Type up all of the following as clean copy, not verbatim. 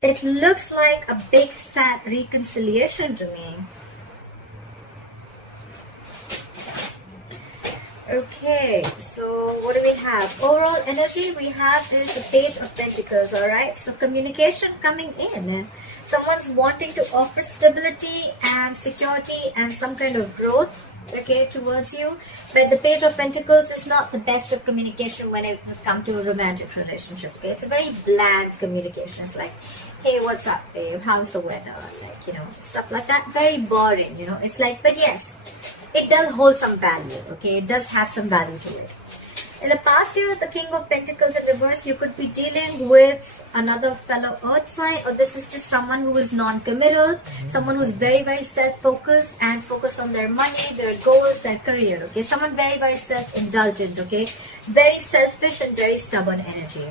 It looks like a big fat reconciliation to me. Okay, so what do we have? Overall energy we have is the Page of Pentacles, alright? So communication coming in. Someone's wanting to offer stability and security and some kind of growth, okay, towards you. But the Page of Pentacles is not the best of communication when it comes to a romantic relationship, okay? It's a very bland communication. It's like, hey, what's up, babe? How's the weather? Like, you know, stuff like that. Very boring, you know? It's like, but yes, it does hold some value, okay? It does have some value to it. In the past year, the King of Pentacles in reverse, you could be dealing with another fellow earth sign, or this is just someone who is non-committal, someone who's very, very self-focused and focused on their money, their goals, their career, okay? Someone very, very self-indulgent, okay? Very selfish and very stubborn energy.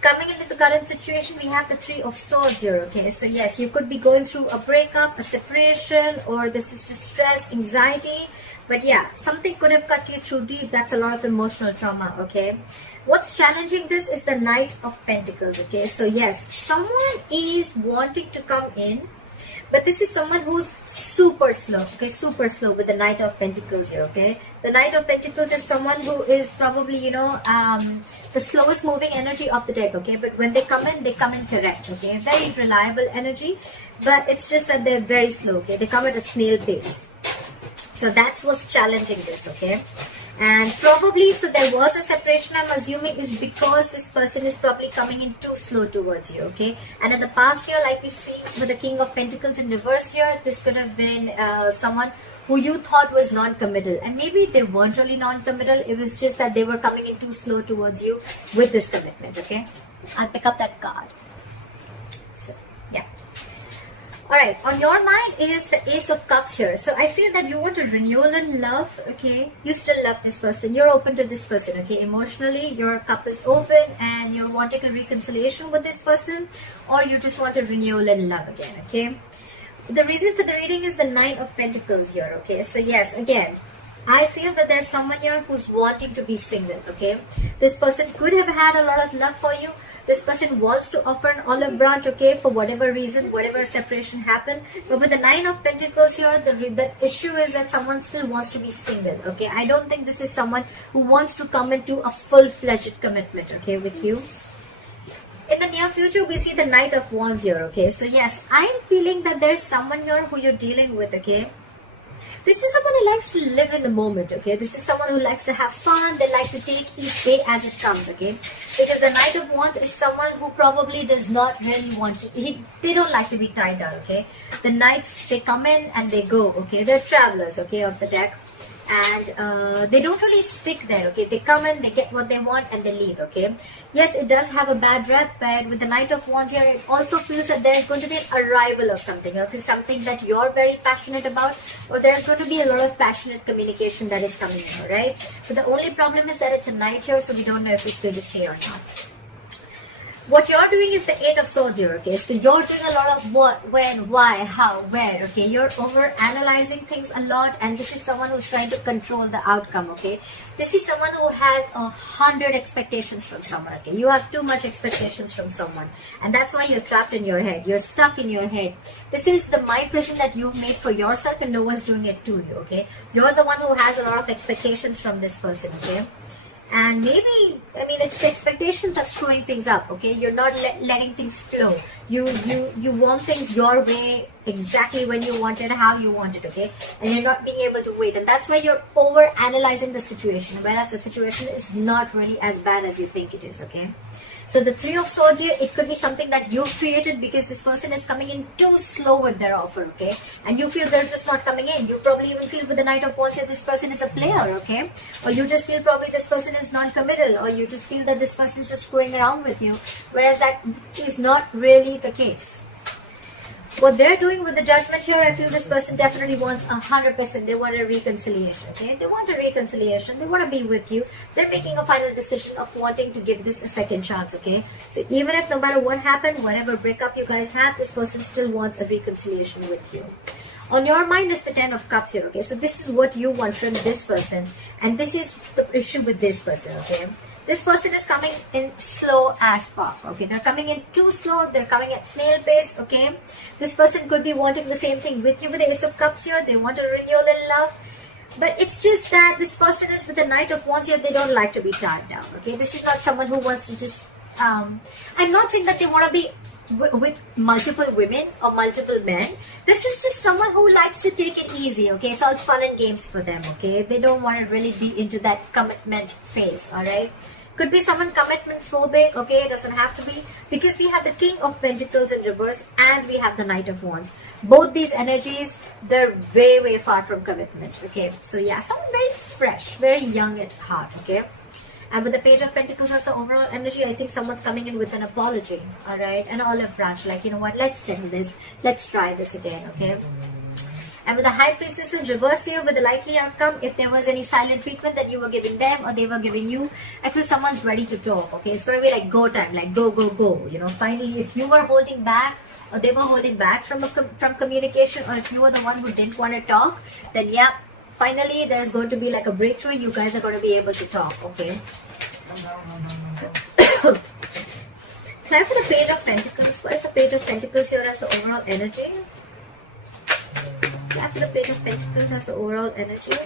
Coming into the current situation, we have the Three of Swords here, okay? So yes, you could be going through a breakup, a separation, or this is just stress, anxiety. But yeah, something could have cut you through deep. That's a lot of emotional trauma, okay? What's challenging this is the Knight of Pentacles, okay? So yes, someone is wanting to come in, but this is someone who's super slow, okay? Super slow with the Knight of Pentacles here, okay? The Knight of Pentacles is someone who is probably, you know, the slowest moving energy of the deck, okay? But when they come in correct, okay? Very reliable energy, but it's just that they're very slow, okay? They come at a snail pace. So that's what's challenging this, okay? And probably, so there was a separation, I'm assuming, is because this person is probably coming in too slow towards you, okay? And in the past year, like we see with the King of Pentacles in reverse here, this could have been someone who you thought was non-committal. And maybe they weren't really non-committal. It was just that they were coming in too slow towards you with this commitment, okay? I'll pick up that card. So, yeah. Alright, on your mind is the Ace of Cups here. So I feel that you want a renewal in love, okay? You still love this person. You're open to this person, okay? Emotionally, your cup is open and you're wanting a reconciliation with this person, or you just want a renewal in love again, okay? The reason for the reading is the Nine of Pentacles here, okay? So yes, again, I feel that there's someone here who's wanting to be single, okay? This person could have had a lot of love for you. This person wants to offer an olive branch, okay, for whatever reason, whatever separation happened. But with the Nine of Pentacles here, the issue is that someone still wants to be single, okay? I don't think this is someone who wants to come into a full-fledged commitment, okay, with you. In the near future, we see the Knight of Wands here, okay? So yes, I'm feeling that there's someone here who you're dealing with, okay? This is someone who likes to live in the moment, okay? This is someone who likes to have fun. They like to take each day as it comes, okay? Because the Knight of Wands is someone who probably does not really want to... They don't like to be tied down, okay? The Knights, they come in and they go, okay? They're travelers, okay, of the deck. And they don't really stick there, okay? They come in, they get what they want, and they leave, okay? Yes, it does have a bad rep, but with the Knight of Wands here, it also feels that there's going to be an arrival of something, okay? Something that you're very passionate about, or there's going to be a lot of passionate communication that is coming in, right? But the only problem is that it's a night here, so we don't know if it's going to stay or not. What you're doing is the Eight of Swords here, okay? So you're doing a lot of what, when, why, how, where, okay? You're over-analyzing things a lot, and this is someone who's trying to control the outcome, okay? This is someone who has 100 expectations from someone, okay? You have too much expectations from someone, and that's why you're trapped in your head. You're stuck in your head. This is the mind prison that you've made for yourself, and no one's doing it to you, okay? You're the one who has a lot of expectations from this person, okay? And maybe, I mean, it's the expectation that's screwing things up, okay? You're not letting things flow. You want things your way, exactly when you want it, how you want it, okay? And you're not being able to wait. And that's why you're over-analyzing the situation, whereas the situation is not really as bad as you think it is, okay? So the Three of Swords here, it could be something that you've created because this person is coming in too slow with their offer, okay? And you feel they're just not coming in. You probably even feel with the Knight of Wands that this person is a player, okay? Or you just feel probably this person is non-committal, or you just feel that this person is just screwing around with you, whereas that is not really the case. What they're doing with the Judgment here, I feel this person definitely wants 100%. They want a reconciliation, okay? They want a reconciliation. They want to be with you. They're making a final decision of wanting to give this a second chance, okay? So even if no matter what happened, whatever breakup you guys have, this person still wants a reconciliation with you. On your mind is the Ten of Cups here, okay? So this is what you want from this person. And this is the issue with this person, okay? This person is coming in slow as fuck, okay? They're coming in too slow. They're coming at snail pace, okay? This person could be wanting the same thing with you with the Ace of Cups here. They want a renewal in love. But it's just that this person is with the Knight of Wands here. They don't like to be tied down, okay? This is not someone who wants to just... I'm not saying that they want to be with multiple women or multiple men. This is just someone who likes to take it easy, okay? It's all fun and games for them, okay? They don't want to really be into that commitment phase, all right? Could be someone commitment phobic, okay? It doesn't have to be, because we have the King of Pentacles in reverse and we have the Knight of Wands. Both these energies, they're way far from commitment, okay? So yeah, someone very fresh, very young at heart, okay? And with the Page of Pentacles as the overall energy, I think someone's coming in with an apology, all right? An olive branch, like, you know what, let's try this. Let's try this again, okay? And with the High Priestess in reverse here, with the likely outcome, if there was any silent treatment that you were giving them or they were giving you, I feel someone's ready to talk, okay? It's going to be like go time, like go, you know? Finally, if you were holding back or they were holding back from communication, or if you were the one who didn't want to talk, then yeah, finally, there's going to be like a breakthrough. You guys are going to be able to talk, okay? Try for the Page of Pentacles. What is the Page of Pentacles here as the overall energy? Try for the Page of Pentacles as the overall energy.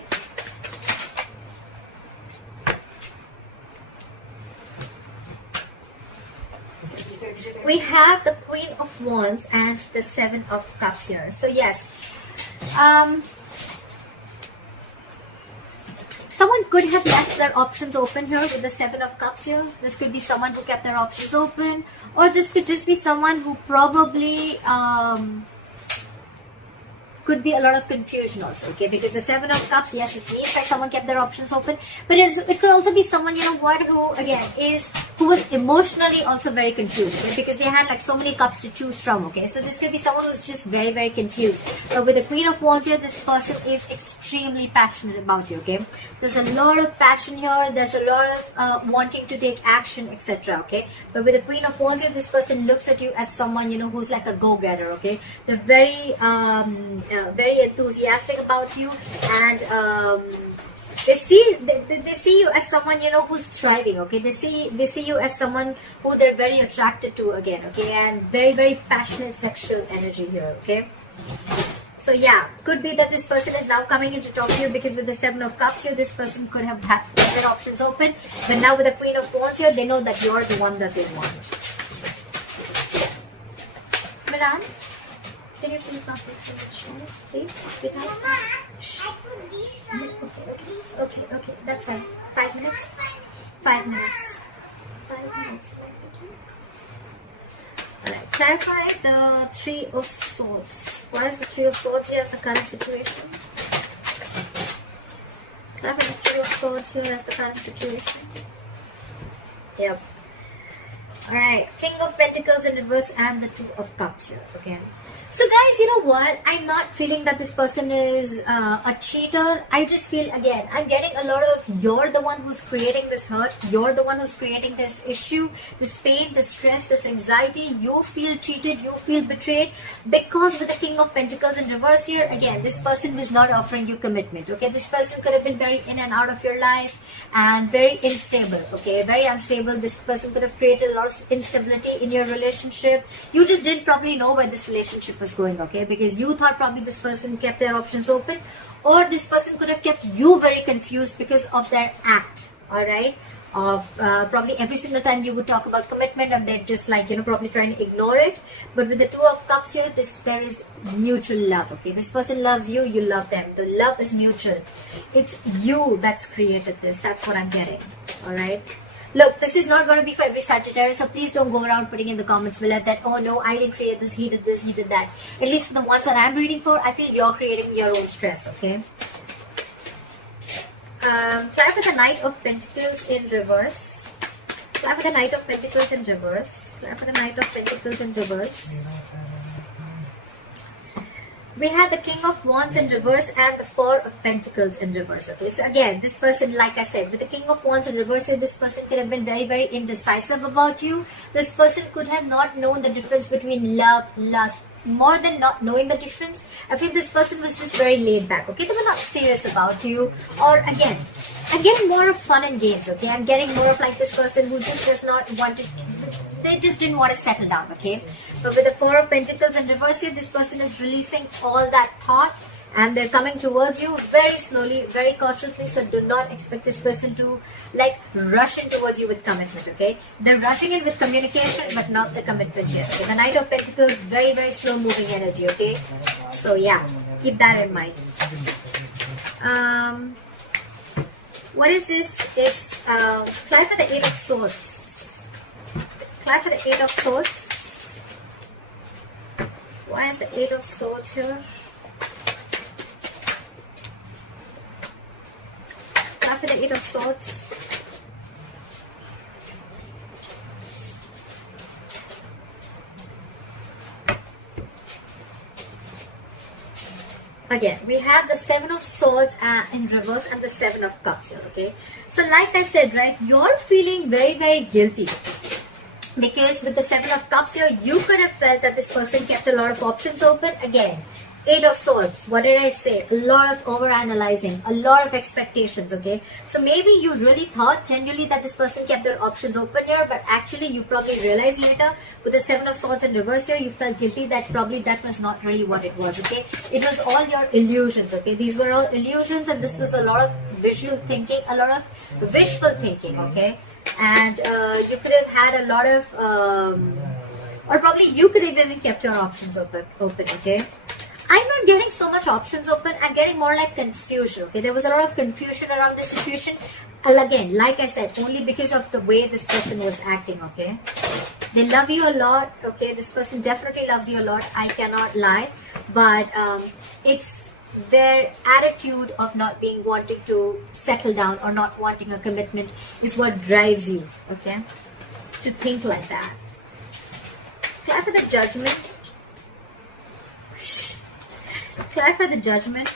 We have the Queen of Wands and the Seven of Cups here. So yes, someone could have left their options open here with the Seven of Cups here. This could be someone who kept their options open, or this could just be someone who probably could be a lot of confusion also, okay? Because the Seven of Cups, yes, it means like someone kept their options open, but it could also be someone, you know what, who again who was emotionally also very confused, okay? Because they had like so many cups to choose from, okay? So this could be someone who's just very confused. But with the Queen of Wands here, this person is extremely passionate about you, okay? There's a lot of passion here. There's a lot of wanting to take action, etc., okay? But with the Queen of Wands here, this person looks at you as someone, you know, who's like a go-getter, okay? They're very enthusiastic about you, and they see you as someone, you know, who's thriving, okay? They see you as someone who they're very attracted to again, okay? And very passionate sexual energy here, okay? So yeah, could be that this person is now coming in to talk to you, because with the Seven of Cups here, this person could have had their options open, but now with the Queen of Wands here, they know that you're the one that they want. Madam, can you please not make so much noise, please, sweetheart? Mama, I put this on. Okay, that's fine. 5 minutes? 5 minutes. 5 minutes. Alright, clarify the Three of Swords. What is the Three of Swords here as the current situation? Clarify the Three of Swords here as the current situation. Yep. Alright, King of Pentacles in reverse and the Two of Cups here, okay? So guys, you know what? I'm not feeling that this person is a cheater. I just feel, again, I'm getting a lot of you're the one who's creating this hurt. You're the one who's creating this issue, this pain, this stress, this anxiety. You feel cheated. You feel betrayed. Because with the King of Pentacles in reverse here, again, this person is not offering you commitment. Okay, this person could have been very in and out of your life and very unstable. Okay, very unstable. This person could have created a lot of instability in your relationship. You just didn't probably know where this relationship was going, okay? Because you thought probably this person kept their options open, or this person could have kept you very confused because of their act, all right? Of probably every single time you would talk about commitment, and they're just like, you know, probably trying to ignore it. But with the Two of Cups here, there is mutual love, okay? This person loves you, you love them. The love is mutual. It's you that's created this. That's what I'm getting, all right? Look, this is not going to be for every Sagittarius, so please don't go around putting in the comments below that, oh no, I didn't create this, he did this, he did that. At least for the ones that I'm reading for, I feel you're creating your own stress, okay? Try for the Knight of Pentacles in reverse. Try for the Knight of Pentacles in reverse. Try for the Knight of Pentacles in reverse. We have the King of Wands in reverse and the Four of Pentacles in reverse. Okay, so again, this person, like I said, with the King of Wands in reverse, this person could have been very indecisive about you. This person could have not known the difference between love, lust, more than not knowing the difference, I feel this person was just very laid back, okay? They were not serious about you. Or again, I'm getting more of fun and games, okay? I'm getting more of like this person who just does not want to, they just didn't want to settle down, okay? But with the Four of Pentacles in reverse here, this person is releasing all that thought, and they're coming towards you very slowly, very cautiously. So do not expect this person to like rush in towards you with commitment, okay? They're rushing in with communication, but not the commitment here, okay? The Knight of Pentacles, very, very slow moving energy, okay? So yeah, keep that in mind. What is this? It's apply for the Eight of Swords. Apply for the Eight of Swords. Why is the Eight of Swords here? After the Eight of Swords. Again, we have the Seven of Swords in reverse and the Seven of Cups here, okay? So like I said, right, you're feeling very, very guilty. Because with the Seven of Cups here, you could have felt that this person kept a lot of options open. Again, Eight of Swords, what did I say? A lot of over-analyzing, a lot of expectations, okay? So maybe you really thought genuinely that this person kept their options open here, but actually you probably realized later with the Seven of Swords in reverse here, you felt guilty that probably that was not really what it was, okay? It was all your illusions, okay? These were all illusions, and this was a lot of visual thinking, a lot of wishful thinking, okay? And you could have had a lot of, or probably you could have even kept your options open, okay? I'm not getting so much options open. I'm getting more like confusion, okay? There was a lot of confusion around this situation. And again, like I said, only because of the way this person was acting, okay? They love you a lot, okay? This person definitely loves you a lot. I cannot lie. But it's their attitude of not being wanting to settle down or not wanting a commitment is what drives you, okay? To think like that. Clap for the Judgment. Clarify the Judgment.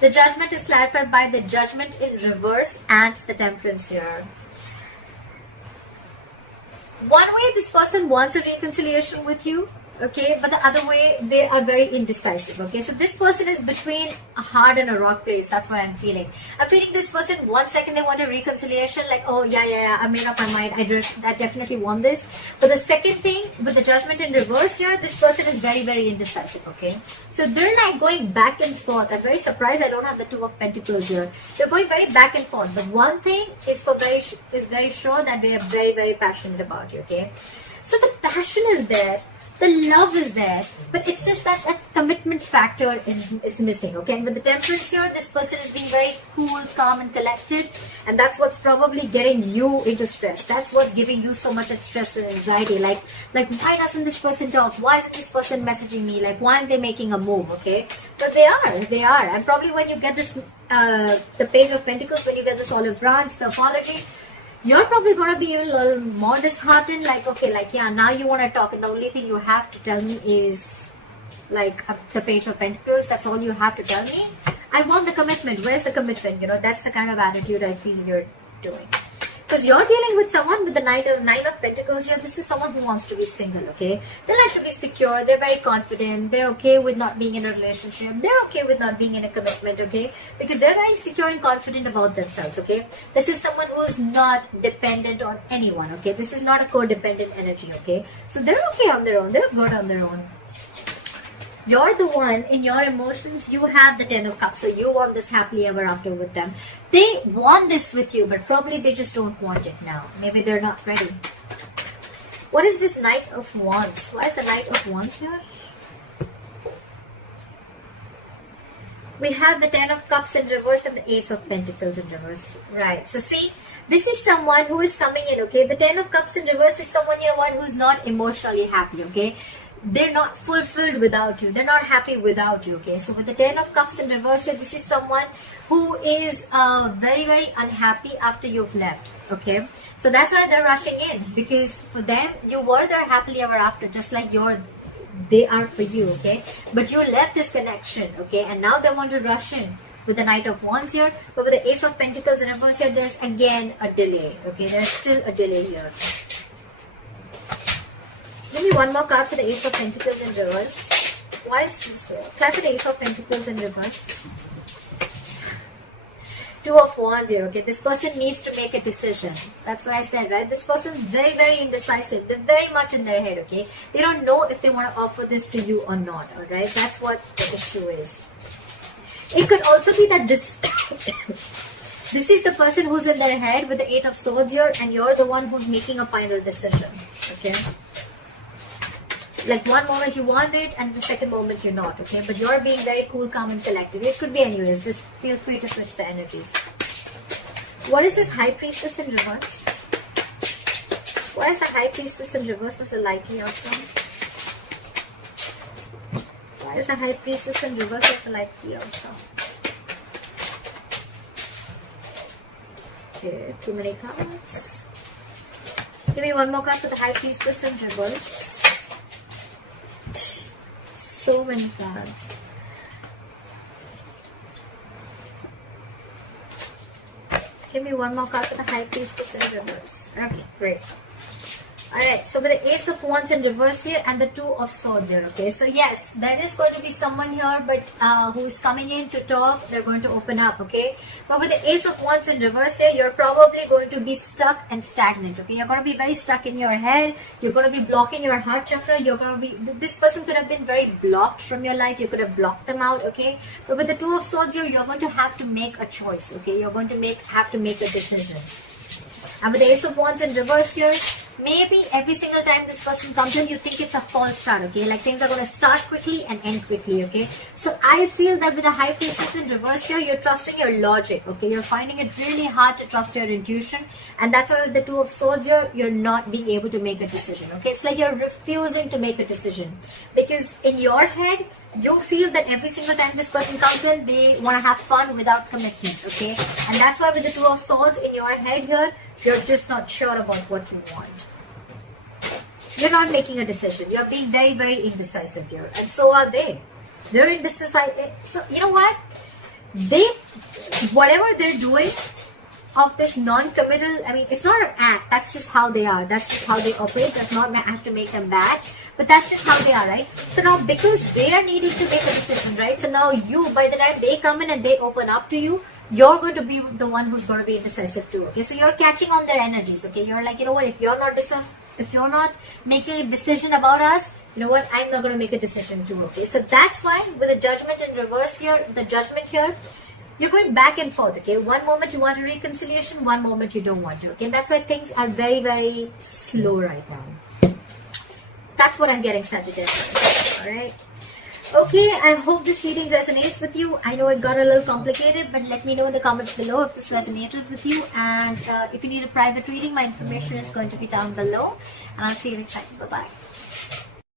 The Judgment is clarified by the Judgment in reverse and the Temperance here. One way this person wants a reconciliation with you, okay, but the other way they are very indecisive, okay? So this person is between a hard and a rock place. That's what I'm feeling. I'm feeling this person, 1 second they want a reconciliation, like, oh yeah, I made up my mind, I definitely want this. But the second thing, with the Judgment in reverse here, this person is very, very indecisive, okay? So they're like going back and forth. I'm very surprised I don't have the Two of Pentacles here. They're going very back and forth. But one thing is very sure that they are very, very passionate about you, okay? So the passion is there. The love is there, but it's just that commitment factor is missing, okay? And with the Temperance here, this person is being very cool, calm, and collected, and that's what's probably getting you into stress. That's what's giving you so much stress and anxiety. Like why doesn't this person talk? Why isn't this person messaging me? Like, why aren't they making a move, okay? But they are. And probably when you get this, the Page of Pentacles, when you get this olive branch, the apology, you're probably going to be a little more disheartened, like, okay, like, yeah, now you want to talk, and the only thing you have to tell me is, like, the Page of Pentacles. That's all you have to tell me. I want the commitment. Where's the commitment? You know, that's the kind of attitude I feel you're doing. Because you're dealing with someone with the Nine of Pentacles here. This is someone who wants to be single, okay? They like to be secure. They're very confident. They're okay with not being in a relationship. They're okay with not being in a commitment, okay? Because they're very secure and confident about themselves, okay? This is someone who is not dependent on anyone, okay? This is not a codependent energy, okay? So they're okay on their own. They're good on their own. You're the one, in your emotions, you have the Ten of Cups. So you want this happily ever after with them. They want this with you, but probably they just don't want it now. Maybe they're not ready. What is this Knight of Wands? Why is the Knight of Wands here? We have the Ten of Cups in reverse and the Ace of Pentacles in reverse. Right. So see, this is someone who is coming in, okay? The Ten of Cups in reverse is someone, you know what, who's not emotionally happy, okay? They're not fulfilled without you. They're not happy without you, okay? So with the Ten of Cups in reverse here, this is someone who is very, very unhappy after you've left, okay? So that's why they're rushing in, because for them, you were there happily ever after, just like they are for you, okay? But you left this connection, okay? And now they want to rush in with the Knight of Wands here. But with the Ace of Pentacles in reverse here, there's again a delay, okay? There's still a delay here. Give me one more card for the Ace of Pentacles in reverse. Why is this here? Card for the Ace of Pentacles in reverse. Two of Wands here, okay? This person needs to make a decision. That's what I said, right? This person's very, very indecisive. They're very much in their head, okay? They don't know if they want to offer this to you or not, alright? That's what the issue is. It could also be that this this is the person who's in their head with the Eight of Swords here, and you're the one who's making a final decision, okay? Like one moment you want it and the second moment you're not, okay? But you're being very cool, calm and collected. It could be anyways. Just feel free to switch the energies. What is this High Priestess in reverse? Why is the High Priestess in reverse as a likely outcome? Why is the High Priestess in reverse as a likely outcome? Okay, too many cards. Give me one more card for the High Priestess in reverse. So many cards. Give me one more card for the High Priestess in reverse. Okay, great. Alright, so with the Ace of Wands in reverse here and the Two of Swords here, okay? So yes, there is going to be someone here but who is coming in to talk. They're going to open up, okay? But with the Ace of Wands in reverse here, you're probably going to be stuck and stagnant, okay? You're going to be very stuck in your head. You're going to be blocking your heart chakra. You're going to be... This person could have been very blocked from your life. You could have blocked them out, okay? But with the Two of Swords here, you're going to have to make a choice, okay? You're going to have to make a decision. And with the Ace of Wands in reverse here, maybe every single time this person comes in, you think it's a false start, okay? Like things are going to start quickly and end quickly, okay? So I feel that with the High Priestess in reverse here, you're trusting your logic, okay? You're finding it really hard to trust your intuition. And that's why with the Two of Swords here, you're not being able to make a decision, okay? It's like you're refusing to make a decision. Because in your head, you feel that every single time this person comes in, they want to have fun without commitment, okay? And that's why with the Two of Swords in your head here, you're just not sure about what you want. You're not making a decision. You're being very, very indecisive here. And so are they. They're indecisive. So, you know what? Whatever they're doing of this non-committal, I mean, it's not an act. That's just how they are. That's just how they operate. That's not have to make them bad. But that's just how they are, right? So now, because they are needing to make a decision, right? So now you, by the time they come in and they open up to you, you're going to be the one who's going to be indecisive too, okay? So you're catching on their energies, okay? You're like, you know what, if you're not making a decision about us, you know what, I'm not going to make a decision too, okay? So that's why with the Judgment in reverse here, the Judgment here, you're going back and forth, okay? One moment you want a reconciliation, one moment you don't want to, okay? And that's why things are very, very slow right now. That's what I'm getting, Sagittarius, alright? Okay, I hope this reading resonates with you. I know it got a little complicated, but let me know in the comments below if this resonated with you. And if you need a private reading, my information is going to be down below. And I'll see you next time. Bye-bye.